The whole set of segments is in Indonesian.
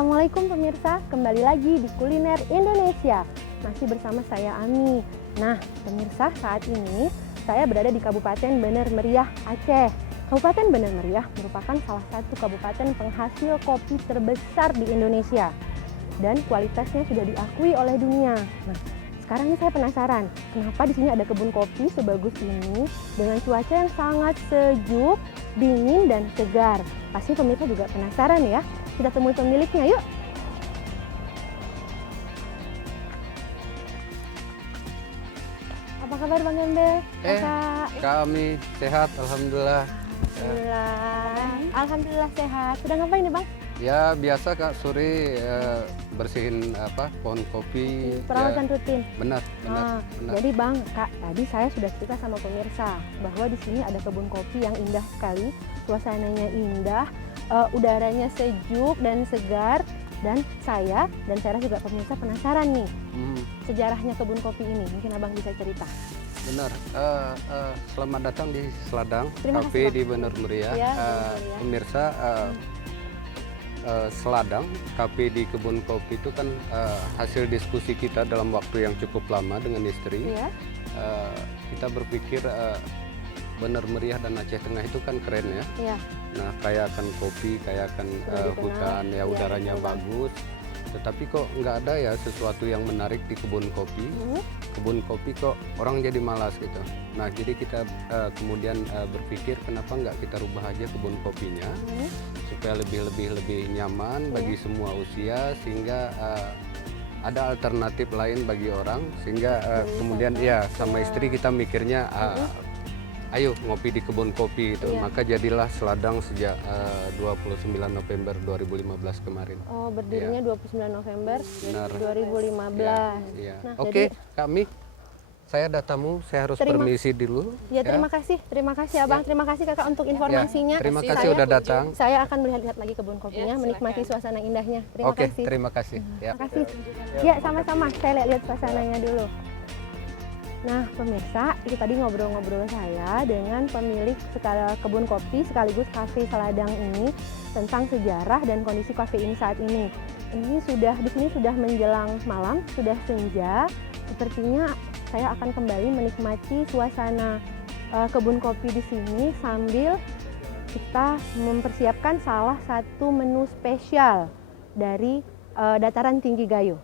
Assalamualaikum pemirsa, kembali lagi di Kuliner Indonesia. Masih bersama saya Ami. Nah pemirsa, saat ini saya berada di Kabupaten Bener Meriah, Aceh. Kabupaten Bener Meriah merupakan salah satu kabupaten penghasil kopi terbesar di Indonesia. Dan kualitasnya sudah diakui oleh dunia. Nah, sekarang ini saya penasaran, kenapa di sini ada kebun kopi sebagus ini dengan cuaca yang sangat sejuk, dingin dan segar. Pasti pemirsa juga penasaran ya. Kita temui pemiliknya, yuk. Apa kabar Bang Embel? Kakak? Kami sehat, alhamdulillah. Alhamdulillah sehat. Sedang ngapain nih Bang? Ya biasa Kak, sore bersihin pohon kopi. Perawatan rutin. Benar. Jadi Bang, Kak, tadi saya sudah cerita sama pemirsa bahwa di sini ada kebun kopi yang indah sekali, suasananya indah, udaranya sejuk dan segar, dan saya rasa juga pemirsa penasaran nih sejarahnya kebun kopi ini. Mungkin Abang bisa cerita. Benar. Selamat datang di Seladang Terima Cafe kasih, di Bener Meriah. Ya, Bener Meriah. Pemirsa, Seladang Cafe di kebun kopi itu kan hasil diskusi kita dalam waktu yang cukup lama dengan istri. Ya. Kita berpikir Bener Meriah dan Aceh Tengah itu kan keren ya. Iya. Nah, kaya akan kopi, kaya akan hutan, ya udaranya bagus. Tetapi kok nggak ada ya sesuatu yang menarik di kebun kopi. Kebun kopi kok orang jadi malas gitu. Nah, jadi kita kemudian berpikir kenapa nggak kita rubah aja kebun kopinya supaya lebih nyaman bagi semua usia, sehingga ada alternatif lain bagi orang, sehingga kemudian ya sama istri kita mikirnya ayo ngopi di kebun kopi itu. Maka jadilah Seladang sejak 29 November 2015 kemarin. Oh, berdirinya 29 November 2015. Ya. Nah, Oke, kami saya ada tamu, saya harus permisi dulu. Ya, terima kasih Abang, terima kasih Kakak untuk informasinya. Terima kasih sudah datang. Saya akan melihat lagi kebun kopinya, menikmati suasana indahnya. Terima kasih. Terima kasih. Ya. Terima kasih. Ya, sama-sama. Saya lihat suasananya dulu. Nah, pemirsa, itu tadi ngobrol-ngobrol saya dengan pemilik kebun kopi sekaligus kafe Seladang ini tentang sejarah dan kondisi kafe ini saat ini. Di sini sudah menjelang malam, sudah senja. Sepertinya saya akan kembali menikmati suasana kebun kopi di sini sambil kita mempersiapkan salah satu menu spesial dari Dataran Tinggi Gayo.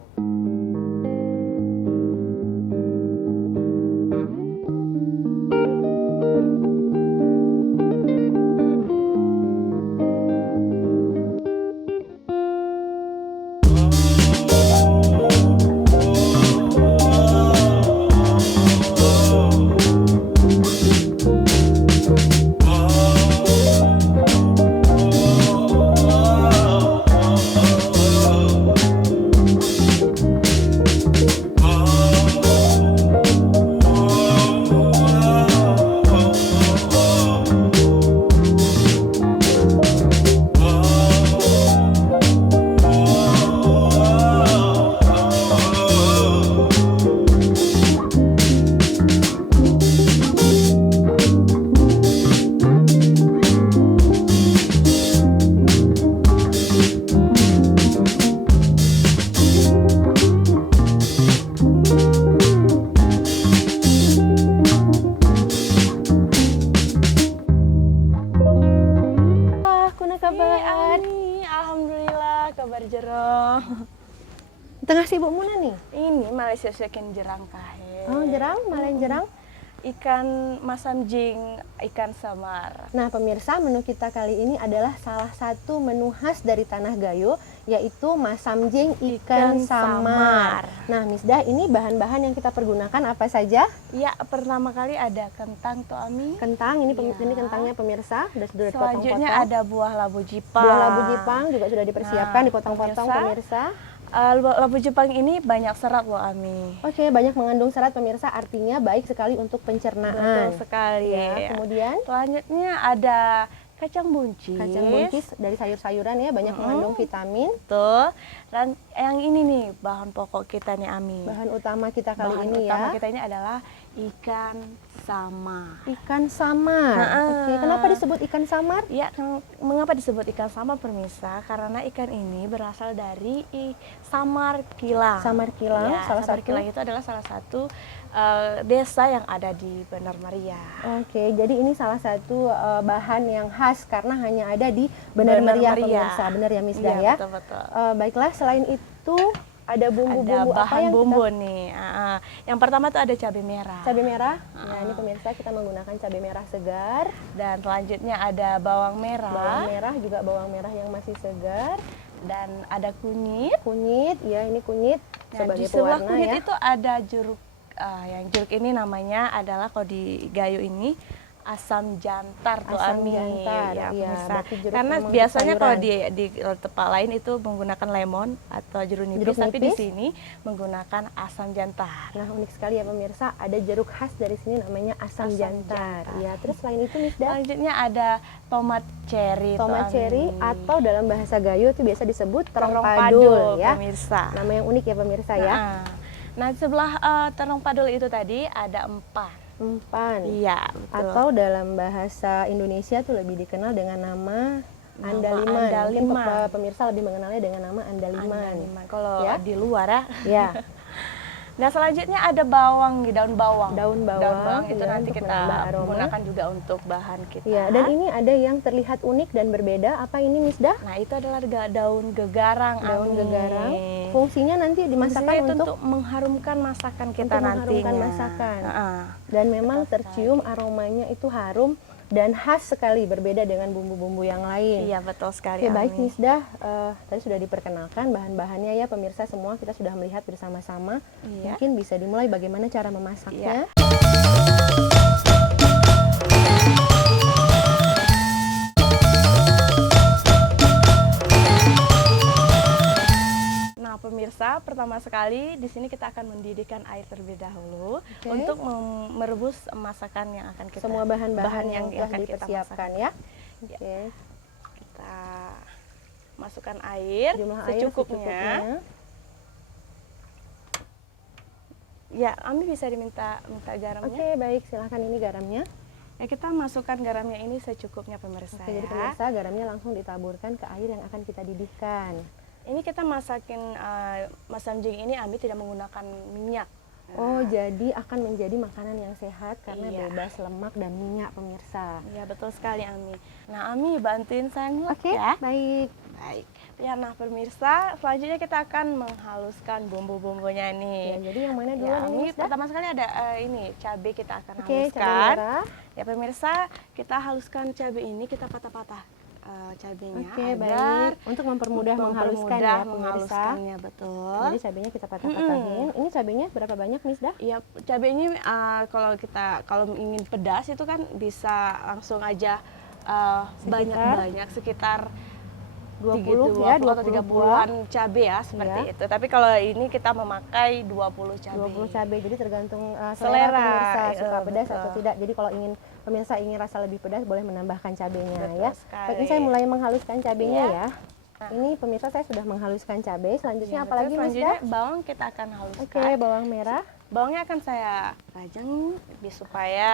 Alhamdulillah, kabar jerong. Tengah sibuk mana nih? Ini Malaysia Second jerang kahe. Oh, jerang, Malen jerang. Ikan masam jing, ikan samar. Nah, pemirsa, menu kita kali ini adalah salah satu menu khas dari Tanah Gayo, yaitu masam jing ikan samar. Nah, Misdah, ini bahan-bahan yang kita pergunakan apa saja? Ya, pertama kali ada kentang tuh Ami. Kentang, ini kentangnya pemirsa, sudah dipotong-potong. Selanjutnya ada buah labu jipang. Buah labu jipang juga sudah dipersiapkan, dipotong-potong pemirsa. Labu Jepang ini banyak serat loh Ami. Oke, banyak mengandung serat pemirsa, artinya baik sekali untuk pencernaan. Betul sekali. Ya, kemudian selanjutnya ada kacang buncis. Kacang buncis dari sayur-sayuran ya, banyak mengandung vitamin. Tuh. Dan yang ini nih bahan pokok kita nih Ami. Bahan utama kita kali Bahan ini utama ya. kita ini adalah ikan samar. Ikan samar. Oke, kenapa disebut ikan samar? Ya, mengapa disebut ikan samar pemirsa? Karena ikan ini berasal dari Samar Kilang. Samar Kilang, Ya, salah Samar satu. Kilang itu adalah salah satu desa yang ada di Benar Meriah. Oke, jadi ini salah satu bahan yang khas karena hanya ada di Benar Benar Meriah Meriah. pemirsa. Benar ya Misdah Iya, ya? betul-betul. Baiklah, selain itu ada Ada bumbu-bumbu apa bahan yang bumbu nih. Yang pertama tuh ada cabai merah. cabai merah. Nah, ini pemirsa kita menggunakan cabai merah segar. Dan selanjutnya ada bawang Bawang merah. merah juga bawang merah yang masih segar. Dan ada kunyit. Kunyit, ya ini kunyit Dan sebagai di sebelah pewarna kunyit ya. itu ada jeruk. Yang jeruk ini namanya adalah kalau di Gayo ini asam jantar tuh Asam Ami. jantar, Ya, iya, pemirsa. berarti jeruk Karena memang biasanya kalau sayuran. di tempat lain itu menggunakan lemon atau jeruk nipis, Jeruk tapi di nipis. sini menggunakan asam jantar. Nah, unik sekali ya pemirsa, ada jeruk khas dari sini namanya asam, Asam jantar. jantar. Ya, terus selain itu Misdah, Selanjutnya ada tomat cherry. tuh, tomat Ami. cherry atau dalam bahasa Gayo itu biasa disebut terong terong padul ya. pemirsa. Nama yang unik ya pemirsa ya. Nah, sebelah terong padul itu tadi ada empan. Umpan. Iya, betul. Atau dalam bahasa Indonesia tuh lebih dikenal dengan nama andaliman. Mungkin andaliman. pemirsa lebih mengenalnya dengan nama andaliman. Andaliman. Kalau Ya. di luar ya. Ya, Nah, selanjutnya ada bawang, daun bawang. daun bawang, Daun bawang itu ya, nanti untuk kita menambah aroma. gunakan juga untuk bahan kita. ya. Dan ini ada yang terlihat unik dan berbeda. Apa ini Misdah? Nah, itu adalah daun gegarang. Daun Ami. gegarang. Fungsinya nanti dimasakkan Fungsinya itu untuk mengharumkan masakan kita untuk mengharumkan nantinya. masakan. Heeh. dan memang tercium aromanya itu harum dan khas sekali, berbeda dengan bumbu-bumbu yang lain. Iya, betul sekali. Oke, baik Ami. Misdah, tadi sudah diperkenalkan bahan-bahannya ya pemirsa semua, kita sudah melihat bersama-sama. Iya. Mungkin bisa dimulai bagaimana cara memasaknya. Nah, pemirsa, pertama sekali di sini kita akan mendidihkan air terlebih dahulu Oke. untuk merebus masakan yang akan kita Semua bahan-bahan bahan yang telah akan kita dipersiapkan masak. ya. Ya. Oke. Kita masukkan air Jumlah air secukupnya. Ya, Ami bisa minta garamnya. Oke, baik, silahkan ini garamnya. Ya, kita masukkan garamnya ini secukupnya pemirsa. Oke, jadi Ya. pemirsa garamnya langsung ditaburkan ke air yang akan kita didihkan. Ini kita masakin masam jing ini Ami tidak menggunakan minyak. Oh, jadi akan menjadi makanan yang sehat karena Iya. bebas lemak dan minyak pemirsa. Ya, betul sekali Ami. Nah, Ami bantuin saya ngulek Oke, ya. baik. Baik. Ya, nah pemirsa, selanjutnya kita akan menghaluskan bumbu-bumbunya Ya, nih. jadi yang mana dulu Ya, nih, ini Misdah? pertama sekali ada ini cabai kita akan Oke, cabai haluskan. merah. Ya pemirsa, kita haluskan cabai ini, kita patah-patah cabainya Oke, agar baik. Untuk mempermudah menghaluskan ya, pemirsa. menghaluskannya, betul. Jadi cabainya kita patah-patahin. Ini cabainya berapa banyak, Misdah? Ya, cabai ini kalau ingin pedas itu kan bisa langsung aja banyak-banyak sekitar 20 ya, 20 atau 20 30-an cabai ya seperti Ya. itu. Tapi kalau ini kita memakai 20 cabai. 20 cabai. Jadi tergantung selera Selera, pemirsa suka iya, pedas betul. atau tidak. Jadi kalau pemirsa ingin rasa lebih pedas boleh menambahkan cabainya Betul ya. sekali. Baik, ini saya mulai menghaluskan cabainya Iya. ya. Nah. Ini pemirsa saya sudah menghaluskan cabai. Selanjutnya Ya, apa lagi, betul. Selanjutnya Misdah? bawang kita akan haluskan. Oke, bawang merah. Bawangnya akan saya rajang supaya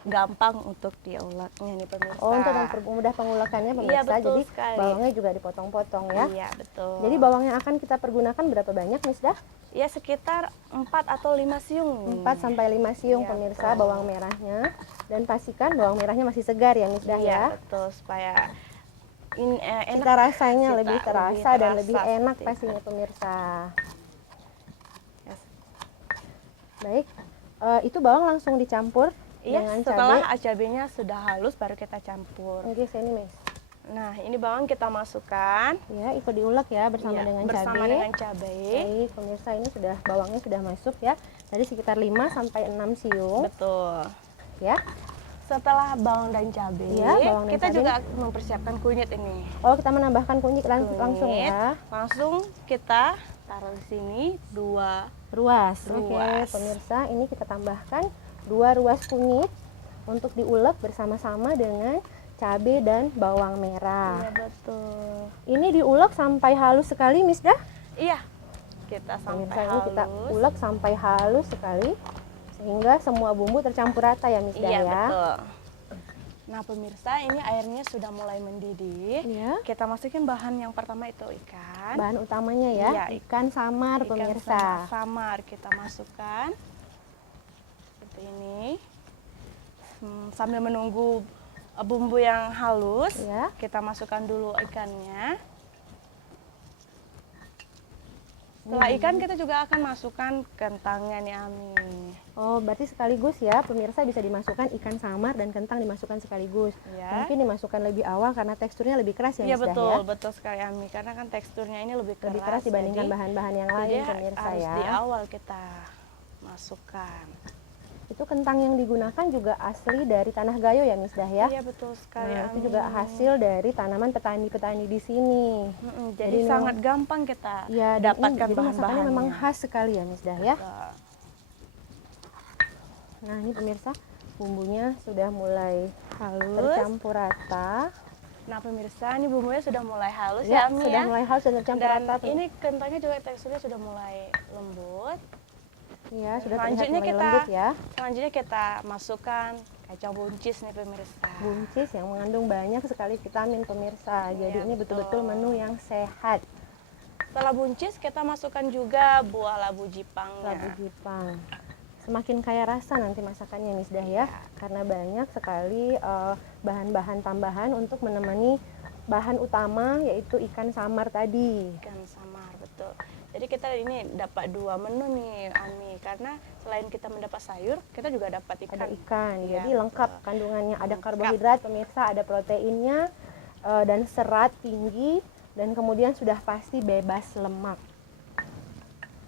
gampang untuk diuleknya nih pemirsa. Oh, untuk mempermudah pengulakannya Iya, pemirsa. betul Jadi sekali. bawangnya juga dipotong-potong ya. Iya, betul. Jadi bawang yang akan kita pergunakan berapa banyak, Misdah? ya sekitar 4 atau 5 siung. 4 sampai 5 siung Iya, pemirsa betul. bawang merahnya. Dan pastikan bawang merahnya masih segar ya, Misdah Iya, ya. betul, supaya enak. Cita rasanya Cita lebih terasa dan lebih enak pastinya pemirsa. Yes. Baik, itu bawang langsung dicampur Iya, dengan setelah cabai. cabenya sudah halus baru kita campur. Oke, sini Miss. Nah, ini bawang kita masukkan Ya, ikut diulek ya bersama Iya, dengan bersama cabai. dengan cabai. Baik, pemirsa ini bawangnya sudah masuk ya. Tadi sekitar 5 sampai 6 siung Betul. ya. Setelah bawang dan cabai, Iya, bawang dan kita cabai. juga mempersiapkan kunyit ini. Oh, kita menambahkan kunyit langsung Kunyit. ya. Langsung kita taruh di sini 2. Ruas. Oke, Ruas. pemirsa, ini kita tambahkan 2 ruas kunyit untuk diulek bersama-sama dengan cabai dan bawang merah. Iya, betul. Ini diulek sampai halus sekali, Misdah. Iya. Kita sampai Pemirsa, ini kita halus. ulek sampai halus sekali hingga semua bumbu tercampur rata ya Miss Dah Iya, ya. betul. Nah, pemirsa, ini airnya sudah mulai mendidih. Iya. Kita masukin bahan yang pertama itu ikan. Bahan utamanya ya, Iya, ikan samar Ikan pemirsa. samar kita masukkan. Seperti ini. Sambil menunggu bumbu yang halus, Ya. kita masukkan dulu ikannya. Setelah ikan kita juga akan masukkan kentangnya nih Ami. Oh, berarti sekaligus ya pemirsa, bisa dimasukkan ikan samar dan kentang dimasukkan sekaligus. Ya. Mungkin dimasukkan lebih awal karena teksturnya lebih keras ya Iya Miss Dah betul, ya. betul sekali Ami. Karena kan teksturnya ini lebih keras. Lebih keras dibandingkan jadi- bahan-bahan yang lain jadi pemirsa harus ya. di awal kita masukkan. Itu kentang yang digunakan juga asli dari Tanah Gayo ya Miss Dah ya. Iya betul sekali Nah, Ami. itu juga hasil dari tanaman petani-petani di sini. Jadi Jadi sangat gampang kita Ya, dan ini dapatkan jadi masakannya bahan-bahannya. memang khas sekali ya Miss Dah ya. Betul. Nah, ini pemirsa, bumbunya sudah mulai Halus. tercampur rata. Nah pemirsa, ini bumbunya sudah mulai halus Ya, ya Ami sudah ya. mulai halus dan tercampur Dan rata. ini kentangnya juga teksturnya sudah mulai lembut. Ya, sudah terlihat Selanjutnya mulai kita lembut ya. Selanjutnya kita masukkan kacang buncis nih pemirsa. Buncis yang mengandung banyak sekali vitamin pemirsa. Jadi Iya, ini betul-betul betul. menu yang sehat. Setelah buncis kita masukkan juga buah labu jipangnya. Labu Jepang. Semakin kaya rasa nanti masakannya Miss Dah ya. Iya. Karena banyak sekali bahan-bahan tambahan untuk menemani bahan utama yaitu ikan samar tadi. Ikan samar, betul. Jadi kita ini dapat dua menu nih Ami, karena selain kita mendapat sayur, kita juga dapat ikan. Ada ikan, Iya, jadi lengkap betul. kandungannya. Ada Lengkap. karbohidrat pemirsa, ada proteinnya, dan serat tinggi, dan kemudian sudah pasti bebas lemak.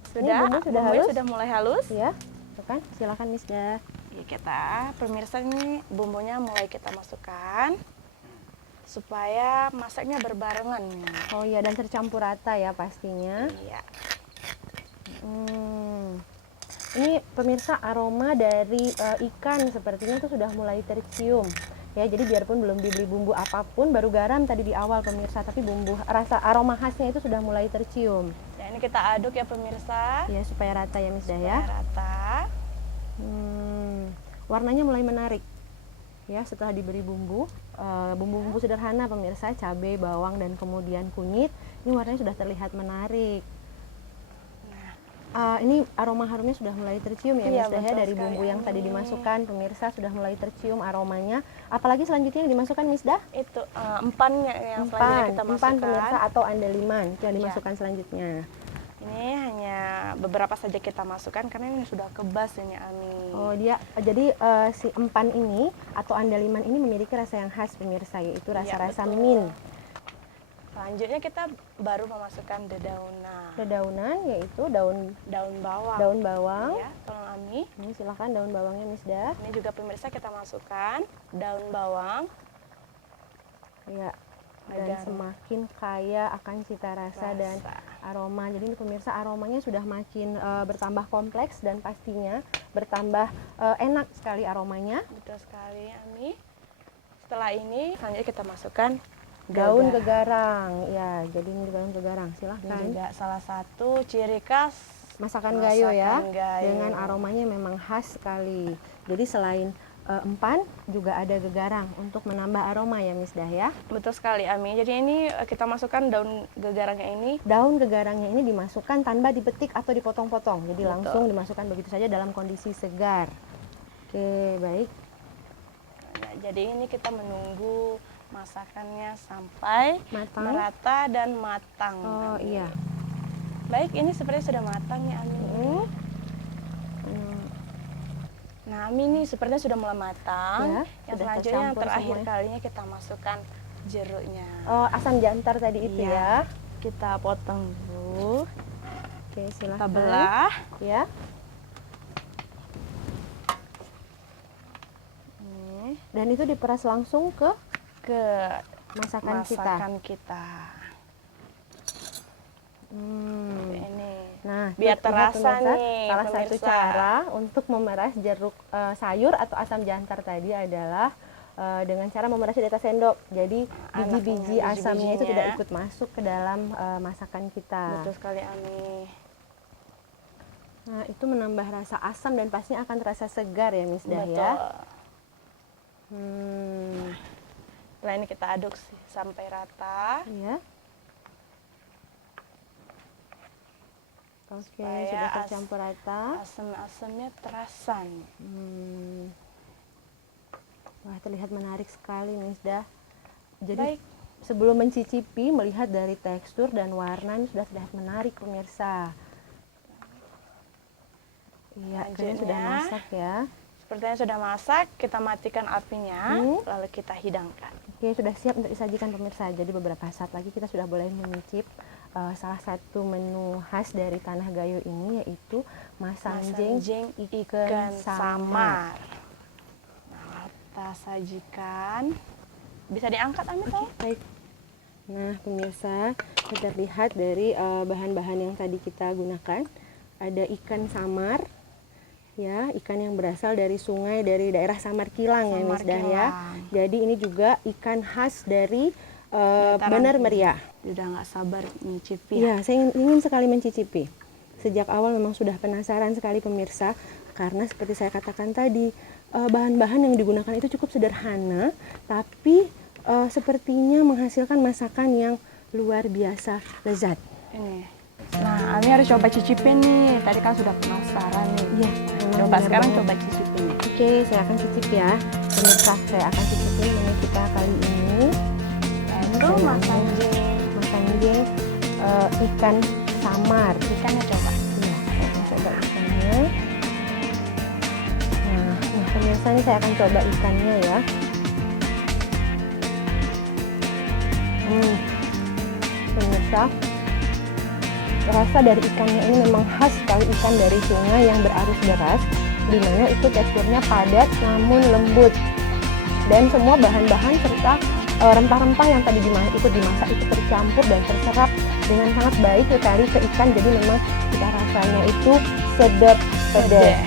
Sudah, bumbu sudah bumbunya halus? sudah mulai halus. Ya, tuh kan? Silakan Miss Dah. Ya, kita pemirsa ini bumbunya mulai kita masukkan supaya masaknya berbarengan. Oh iya, dan tercampur rata ya pastinya. Iya. Ini pemirsa, aroma dari ikan sepertinya itu sudah mulai tercium. Ya, jadi biarpun belum dibeli bumbu apapun, baru garam tadi di awal pemirsa, tapi bumbu rasa aroma khasnya itu sudah mulai tercium. Ya, ini kita aduk ya pemirsa. Ya, supaya rata ya Miss Dah ya. Supaya rata. Warnanya mulai menarik. Ya, setelah diberi bumbu, bumbu-bumbu sederhana pemirsa, cabai, bawang, dan kemudian kunyit, ini warnanya sudah terlihat menarik. Ini aroma harumnya sudah mulai tercium ya Iya, Miss Dah ya, betul dari sekali, bumbu yang tadi Ami. dimasukkan, pemirsa sudah mulai tercium aromanya. Apalagi selanjutnya yang dimasukkan Miss Dah? Itu empannya yang selanjutnya kita Empan masukkan. pemirsa atau andaliman itu yang Iya. dimasukkan selanjutnya. Ini hanya beberapa saja kita masukkan karena ini sudah kebas ini Ami. Oh, dia jadi si empan ini atau andaliman ini memiliki rasa yang khas pemirsa, yaitu Iya, rasa-rasa betul. mint. Selanjutnya kita baru memasukkan dedaunan. Dedaunan yaitu daun Daun bawang. bawang. Ya, tolong Ami. Ini silakan daun bawangnya Miss Dah. Ini juga pemirsa kita masukkan daun bawang. Ya. Dan Agar semakin kaya akan cita rasa dan aroma. Jadi ini pemirsa, aromanya sudah makin bertambah kompleks dan pastinya bertambah enak sekali aromanya. Betul sekali Ami. Setelah ini selanjutnya kita masukkan Daun gegar. gegarang. Ya, jadi ini daun gegarang. Ini Silahkan. juga salah satu ciri khas Masakan Gayo ya. Masakan Gayo. Dengan aromanya memang khas sekali. Jadi selain empan juga ada gegarang untuk menambah aroma ya Miss Dah ya. Betul sekali Ami. Jadi ini kita masukkan daun gegarangnya ini. Daun gegarangnya ini dimasukkan tanpa dipetik atau dipotong-potong. Jadi Betul. langsung dimasukkan begitu saja dalam kondisi segar. Oke, baik. Nah, jadi ini kita menunggu masakannya sampai Matang. merata dan matang. Oh Ami. iya. Baik, ini sepertinya sudah matang ya Ami. Hmm. Nah, Ami ini sepertinya sudah mulai matang. Ya, Yang sudah selanjutnya yang tercampur terakhir semuanya. kalinya kita masukkan jeruknya. Oh, asam jantar tadi itu Iya. ya. Kita potong dulu. Oke, silakan. Kita belah. Ya. Ini Dan itu diperas langsung ke ke masakan kita. masakan kita. Hmm. Ini. Nah, Biar lihat terasa pemirsa, nih, salah satu pemirsa. cara untuk memeras jeruk sayur atau asam jantar tadi adalah dengan cara memerasnya di atas sendok. Jadi Anaknya, biji-biji asamnya itu biji-bijinya. tidak ikut masuk ke dalam masakan kita. Betul sekali Ami. Nah, itu menambah rasa asam dan pastinya akan terasa segar ya, Miss Dah ya. Setelah ini kita aduk sampai rata. Iya. Oke, Supaya sudah tercampur rata. Asam-asamnya terasa nih. Wah, terlihat menarik sekali, Miss Dah. Baik. Jadi sebelum mencicipi, melihat dari tekstur dan warna ini sudah terlihat menarik pemirsa. Iya, kalian sudah masak ya. Sepertinya sudah masak, kita matikan apinya, lalu kita hidangkan. Oke, sudah siap untuk disajikan pemirsa. Jadi beberapa saat lagi kita sudah boleh mencicip salah satu menu khas dari Tanah Gayo ini, yaitu masanjeng ikan samar. Nah, kita sajikan. Bisa diangkat, Ami, toh? Baik. Nah, pemirsa, terlihat dari bahan-bahan yang tadi kita gunakan, ada ikan samar, ya, ikan yang berasal dari sungai dari daerah Samar Kilang ya, Miss Dah ya. Jadi ini juga ikan khas dari Bener Meriah. Udah nggak sabar mencicipi. Ya, saya ingin sekali mencicipi. Sejak awal memang sudah penasaran sekali pemirsa, karena seperti saya katakan tadi, bahan-bahan yang digunakan itu cukup sederhana, tapi sepertinya menghasilkan masakan yang luar biasa lezat. Ini. Nah, Ami harus coba cicipin nih. Tadi kan sudah penasaran nih. Iya. Coba sekarang coba cicipin. Oke, saya akan cicip ya. Pemirsa, saya akan cicipin menu kita kali ini. Itu masanjeng ikan samar. Ikannya coba. Iya, saya akan coba ikannya. Nah, pemirsa, ini saya akan coba ikannya ya. Pemirsa, rasa dari ikannya ini memang khas sekali, ikan dari sungai yang berarus deras, di mana itu teksturnya padat namun lembut, dan semua bahan-bahan serta rempah-rempah yang tadi ikut dimasak itu tercampur dan terserap dengan sangat baik sekali ke ikan. Jadi memang kita rasanya itu sedap pedas.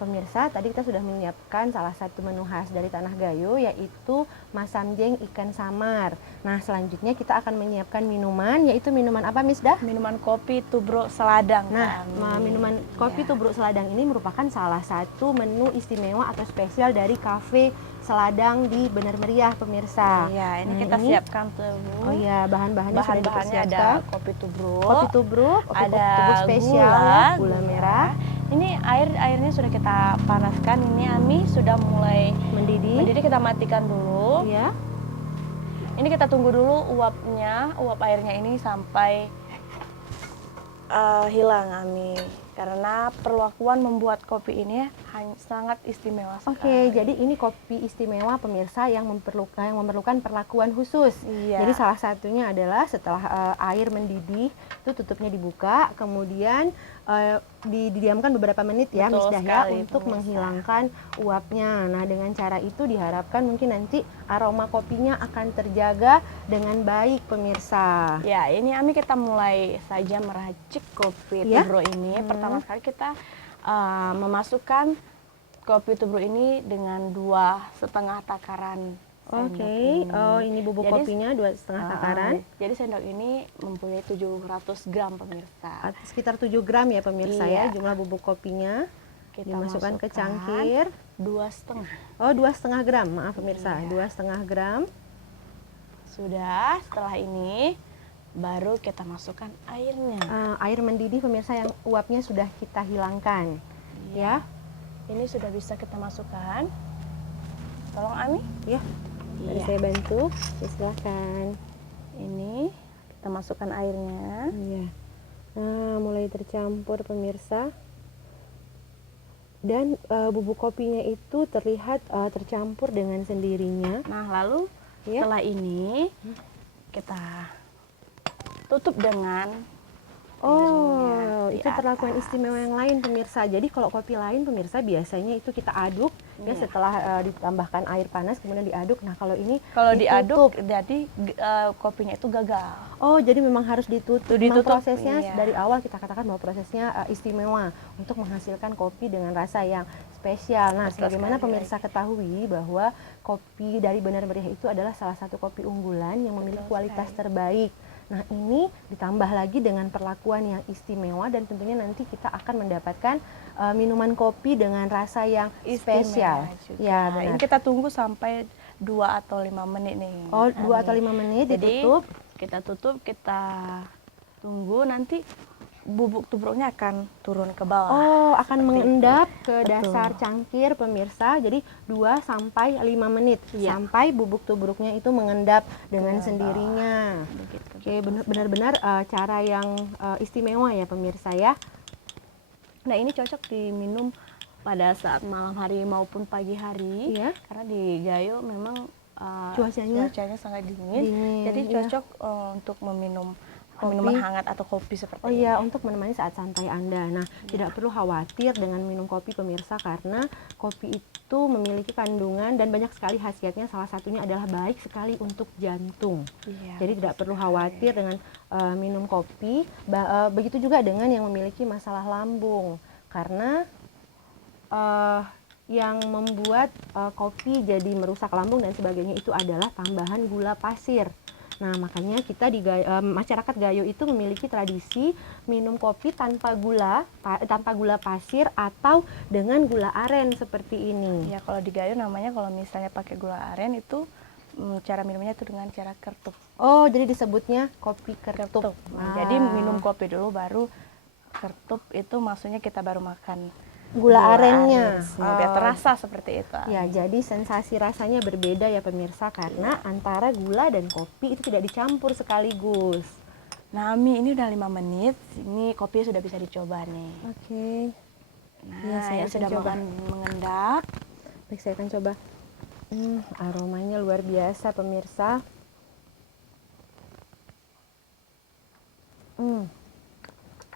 Pemirsa, tadi kita sudah menyiapkan salah satu menu khas dari Tanah Gayo, yaitu masanjeng ikan samar. Nah, selanjutnya kita akan menyiapkan minuman, yaitu minuman apa, Miss Dah? Minuman kopi tubruk seladang. Nah, minuman kopi tubruk seladang ini merupakan salah satu menu istimewa atau spesial dari kafe Seladang di Bener Meriah, pemirsa. Iya, ini kita siapkan dulu. Oh iya, bahan-bahannya sudah dipersiapkan. Ada kopi tubruk, ada tubruk spesial, gula merah. Ini airnya sudah kita panaskan. Ini Ami sudah mulai mendidih. Kita matikan dulu. Iya. Ini kita tunggu dulu uap airnya ini sampai hilang, Ami. Karena perlakuan membuat kopi ini sangat istimewa sekali. Oke, jadi ini kopi istimewa pemirsa yang memerlukan perlakuan khusus. Iya. Jadi salah satunya adalah setelah air mendidih, itu tutupnya dibuka, kemudian didiamkan beberapa menit ya, Miss Dahya, untuk menghilangkan uapnya. Nah, dengan cara itu diharapkan mungkin nanti aroma kopinya akan terjaga dengan baik, pemirsa. Ya, ini Ami kita mulai saja meracik kopi tubruk ini. Pertama sekali kita memasukkan kopi tubruk ini dengan 2,5 takaran. Oke, oh ini bubuk kopinya 2,5 takaran. Jadi sendok ini mempunyai 700 gram, pemirsa. Sekitar 7 gram ya, pemirsa ya, jumlah bubuk kopinya. Kita dimasukkan ke cangkir. 2,5. Oh, 2,5 gram, maaf pemirsa, 2,5 gram. Sudah, setelah ini baru kita masukkan airnya. Air mendidih pemirsa yang uapnya sudah kita hilangkan. Ya. Ini sudah bisa kita masukkan. Tolong Ami. Ya. Saya bantu. Ya, silakan. Ini kita masukkan airnya. Iya. Nah, mulai tercampur pemirsa. Dan bubuk kopinya itu terlihat tercampur dengan sendirinya. Nah, lalu setelah ini kita tutup dengan di perlakuan atas. istimewa yang lain pemirsa. Jadi kalau kopi lain pemirsa biasanya itu kita aduk ya Iya. setelah ditambahkan air panas kemudian diaduk. Nah kalau ini Kalau ditutup. diaduk jadi kopinya itu gagal. Oh jadi memang harus ditutup. Memang Ditutup, prosesnya iya. dari awal kita katakan bahwa prosesnya istimewa untuk menghasilkan kopi dengan rasa yang spesial. Nah Betul sebagaimana sekali, pemirsa ketahui bahwa kopi dari Benar Meriah itu adalah salah satu kopi unggulan yang memiliki Betul kualitas sekali. terbaik. Nah ini ditambah lagi dengan perlakuan yang istimewa dan tentunya nanti kita akan mendapatkan minuman kopi dengan rasa yang spesial. Istimewa juga. Ya Ini benar. kita tunggu sampai 2 atau 5 menit nih. Oh 2 atau Ani. 5 menit Jadi ditutup. kita tutup, kita tunggu nanti bubuk tubruknya akan turun ke bawah. Oh akan Seperti mengendap itu. ke Betul. dasar cangkir pemirsa. Jadi 2 sampai 5 menit Iya. sampai bubuk tubruknya itu mengendap dengan Ke sendirinya. Begitu. Oke benar-benar cara yang istimewa ya pemirsa ya. Nah ini cocok diminum pada saat malam hari maupun pagi hari. Iya. Karena di Gayo memang Cuacanya sangat dingin. dingin, Jadi iya. cocok untuk meminum Kopi. minuman hangat atau kopi seperti Oh ini. iya, untuk menemani saat santai Anda. Nah, tidak perlu khawatir dengan minum kopi pemirsa karena kopi itu memiliki kandungan dan banyak sekali khasiatnya. Salah satunya adalah baik sekali untuk jantung. Iya, Jadi betul tidak perlu sekali. khawatir dengan minum kopi. Begitu juga dengan yang memiliki masalah lambung karena yang membuat kopi jadi merusak lambung dan sebagainya itu adalah tambahan gula pasir. Nah, makanya kita di masyarakat Gayo itu memiliki tradisi minum kopi tanpa gula pasir atau dengan gula aren seperti ini. Ya kalau di Gayo namanya kalau misalnya pakai gula aren itu cara minumnya itu dengan cara kertup. Oh, jadi disebutnya kopi kertup. Nah, jadi minum kopi dulu baru kertup itu maksudnya kita baru makan gula arennya. biar terasa seperti itu. Ya, jadi sensasi rasanya berbeda ya pemirsa karena antara gula dan kopi itu tidak dicampur sekaligus. Nah, Mi, ini udah 5 menit. Ini kopi sudah bisa dicoba nih. Oke. Nah, Iya, saya ya akan sudah coba. mengendap. Baik, saya akan coba. Aromanya luar biasa pemirsa.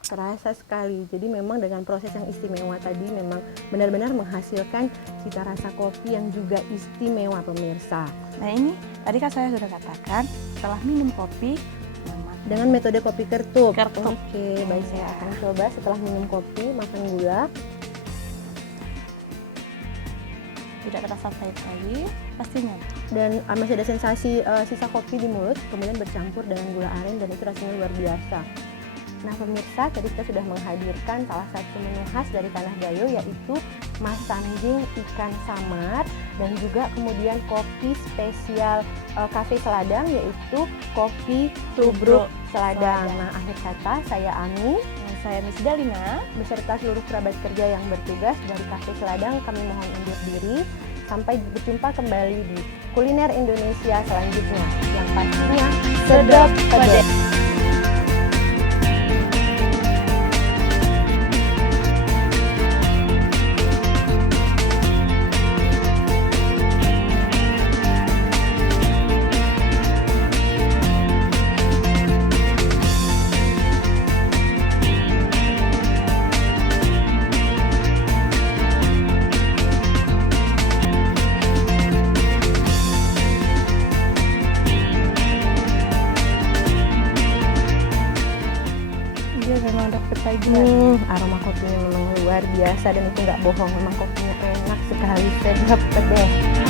Terasa sekali. Jadi memang dengan proses yang istimewa tadi memang benar-benar menghasilkan cita rasa kopi yang juga istimewa pemirsa. Nah, ini tadi kan saya sudah katakan setelah minum kopi Dengan metode kopi kertup. Kertup. Oke, baik saya akan coba setelah minum kopi makan gula. tidak terasa pahit lagi, pastinya. Dan masih ada sensasi sisa kopi di mulut, kemudian bercampur dengan gula aren dan itu rasanya luar biasa. Nah pemirsa, tadi kita sudah menghadirkan salah satu menu khas dari Tanah Gayo yaitu masanjing ikan samar dan juga kemudian kopi spesial Cafe Seladang yaitu kopi tubruk Seladang. Nah akhir kata saya Ami, Saya Miss Dalina. beserta seluruh kerabat kerja yang bertugas dari Cafe Seladang kami mohon undur diri. Sampai berjumpa kembali di kuliner Indonesia selanjutnya yang pastinya sedap pedas. Dia memang udah pagi. Aroma kopinya memang luar biasa dan itu nggak bohong, memang kopinya enak sekali, sedap pedas.